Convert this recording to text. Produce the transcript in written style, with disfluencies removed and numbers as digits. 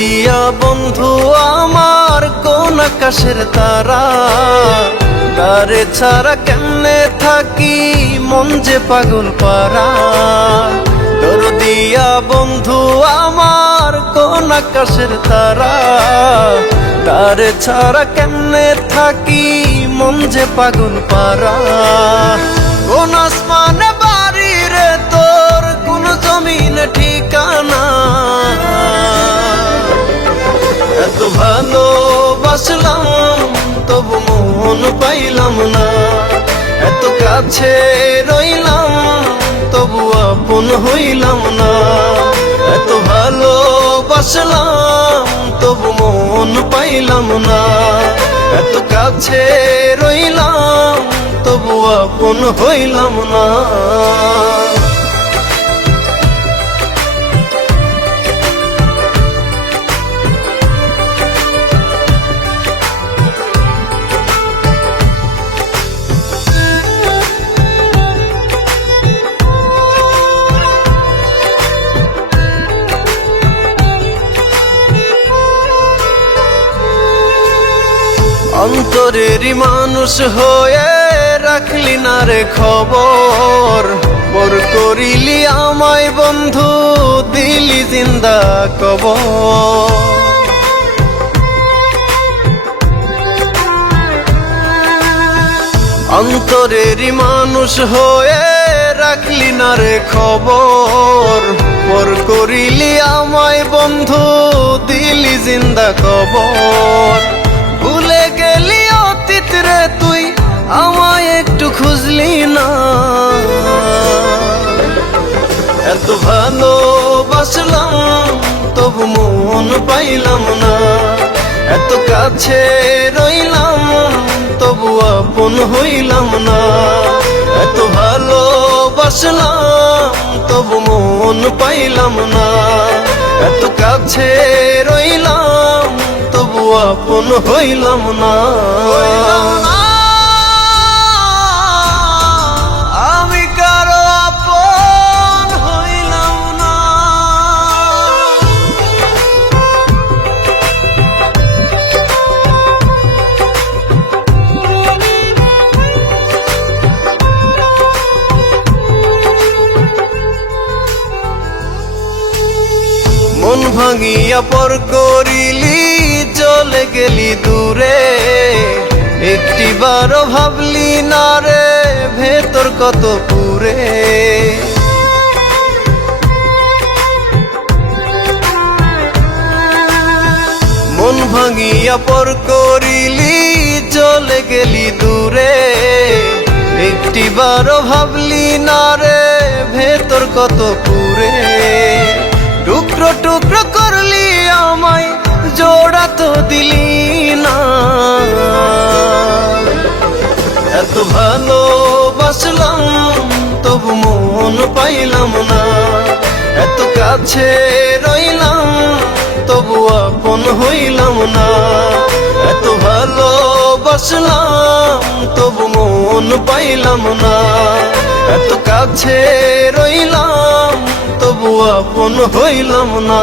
দরদিয়া বন্ধু আমার কোন আকাশের তারা, তারে ছাড়া কেমনে থাকি মন যে পাগল পারা। দরদিয়া বন্ধু আমার কোন আকাশের তারা, তারে ছাড়া কেমনে থাকি মন যে পাগল পারা। কোন আসমানে বাড়ি রে তোর, কোন জমিনে ঠিকানা, এত ভালোবাসলাম তবু মন পাইলাম না। এত কাছে রইলাম তবু আপন হইলাম না। এত ভালোবাসলাম তবু মন পাইলাম না। এত কাছে রইলাম তবু আপন হইলাম না। অন্তরেরই মানুষ হয়ে রাখলি না রে খবর, পর করিলি আমায় বন্ধু দিলি জিন্দা কবর। অন্তরেরই মানুষ হয়ে রাখলি না রে খবর, পর করিলি আমায় বন্ধু দিলি জিন্দা কবর। ভুলে গেলি অতীত রে তুই আমায় একটু খুঁজলি না। এত ভালোবাসলাম তবু মন পাইলাম না। এত কাছে রইলাম তবু আপন হইলাম না। এত ভালোবাসলাম তবু মন পাইলাম না। এত কাছে রইলাম তবু আপন হইলাম না। আমি কারো আপন হইলাম না। মন ভাঙিয়া পর করিলি চলে গেলি দূরে, একটিবারও ভাবলি না রে ভেতর কত পুরে। মন ভাঙিয়া পর করিলি চলে গেলি দূরে, একটিবারও ভাবলি না রে ভেতর কত পুরে। টুকরো টুকরো করলি আমায় জোড়া তো দিলি না। এত ভালোবাসলাম তবু মন পাইলাম না। এত কাছে রইলাম তবু আপন হইলাম না। এত ভালোবাসলাম তবু মন পাইলাম না। এত কাছে রইলাম তবু আপন হইলাম না।